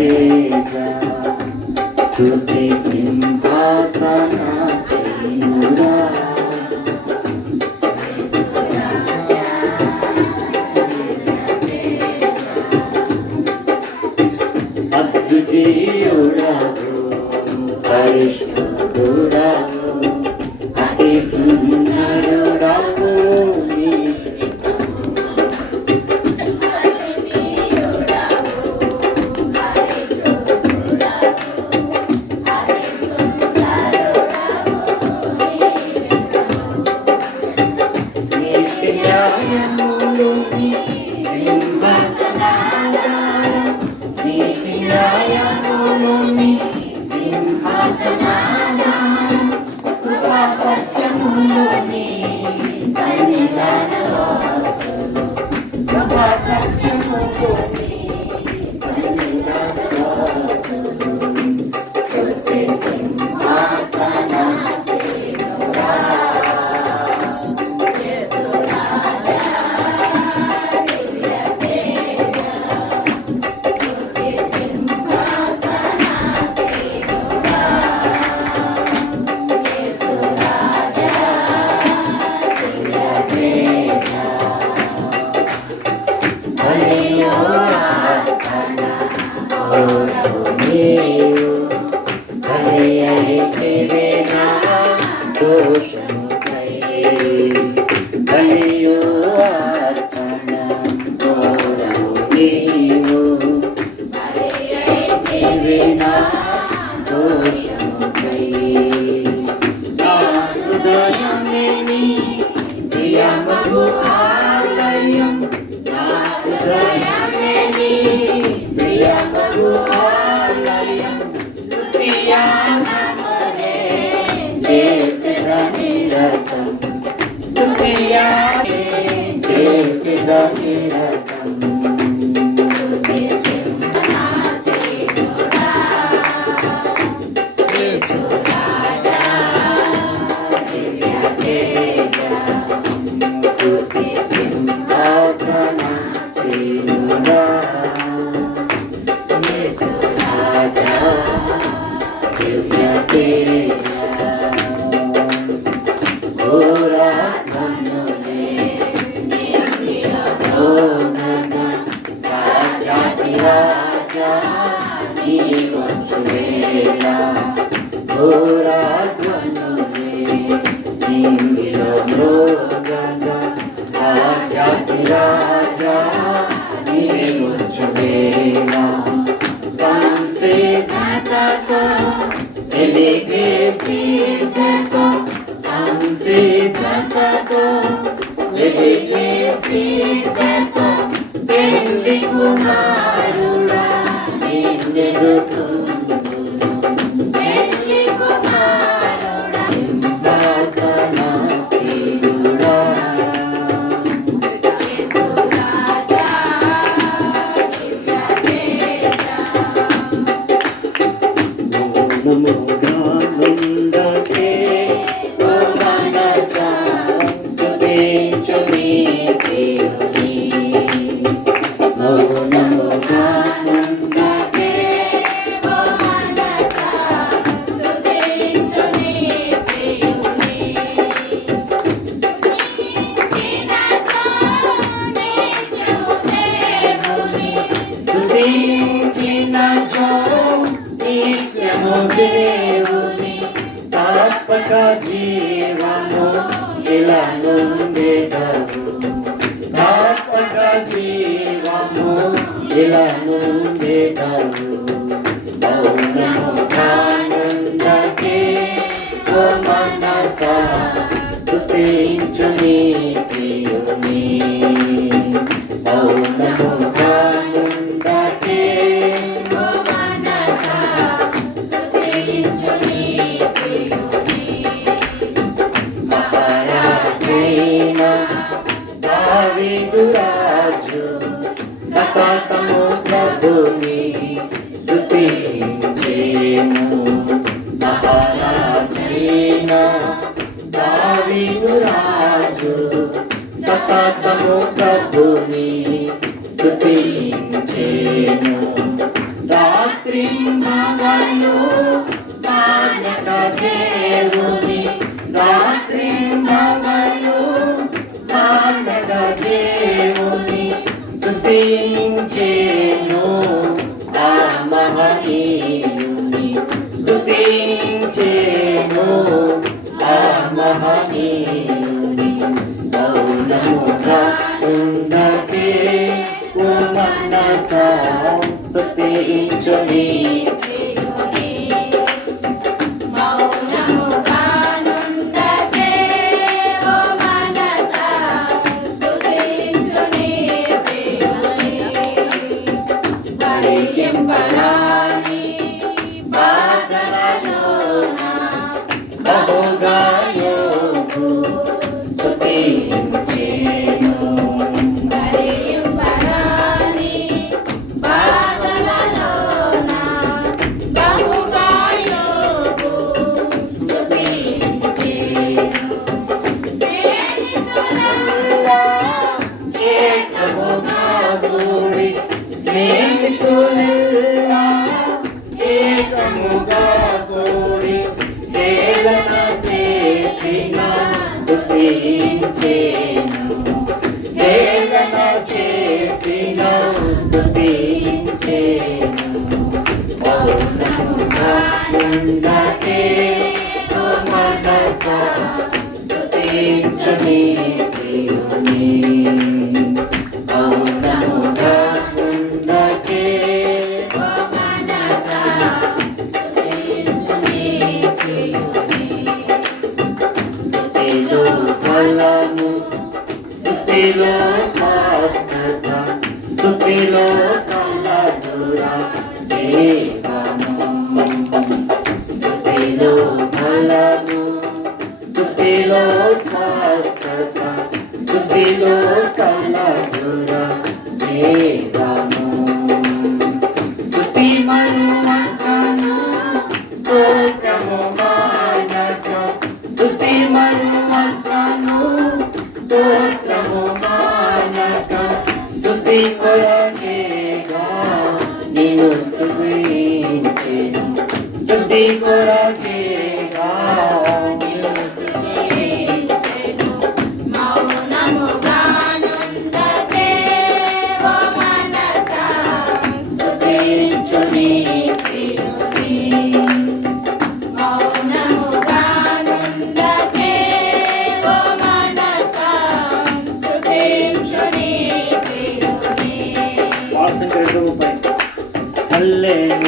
తేజ స్తుతి సింహాసనాసీనుడా అద్వితీయుడవు పరిశుద్ధుడవు అతి సుందరుడవు దేవుని తాపక జీవము ఇలా నుండెదవు తాపక జీవము ఇలా నుండెదవు మౌనముగానుండకే ఓ మనసా స్తుతించు నీ ప్రియుని మౌనముగానుండకే ఓ మనసా స్తుతించు నీ ప్రియుని మహారాజైన దావీదు రాజు సతతము ప్రభుని స్తుతించెను మహారాజైన దావీదు రాజు సతతము ప్రభుని స్తుతించెను స్తుతించేను ఆ మహనీయుని స్తుతించేను ఆ మహనీయుని మౌనముగా ఉండకే ఓ మనసా స్తుతించు నీ ప్రియుని మౌనముగా నుండకే ఓ మనసా స్తుతించు నీ ప్రియుని భరింపరాని బాధలలోన బహుగా యోగు స్తుతించేను భరింపరాని బాధలలోన బహుగా యోగు స్తుతించెను. స్నేహితులల్లా ఏకముగా కూడి స్నేహితులెల్లా ఏకముగా కూడి హేళన చేసిన స్తుతించేను హేళన చేసిన స్తుతించేను మౌనముగా ఉండకే ఓ మనసా స్తుతించు నీ ప్రియుని మౌనముగా ఉండకే ఓ మనసా స్తుతించు నీ ప్రియుని. స్తుతిలో బలము స్తుతిలో స్వస్థత స్తుతిలో కలదురా జీవము స్తుతిలో బలము స్తుతిలో స్వస్థత స్తుతిలో కలదురా జీవము స్తుతి మరువకను స్తోత్రము మానక స్తుతి మరువకను స్తోత్రము మానక స్తుతి కొరకేగా నిన్ను స్తుతించెను స్తుతి కొరకేగా నిన్ను స్తుతించెను. మౌనముగా నుండకే ఓ మనసా స్తుతించు నీ ప్రియుని మౌనముగా నుండకే ఓ మనసా స్తుతించు నీ ప్రియుని. హల్లెలూయా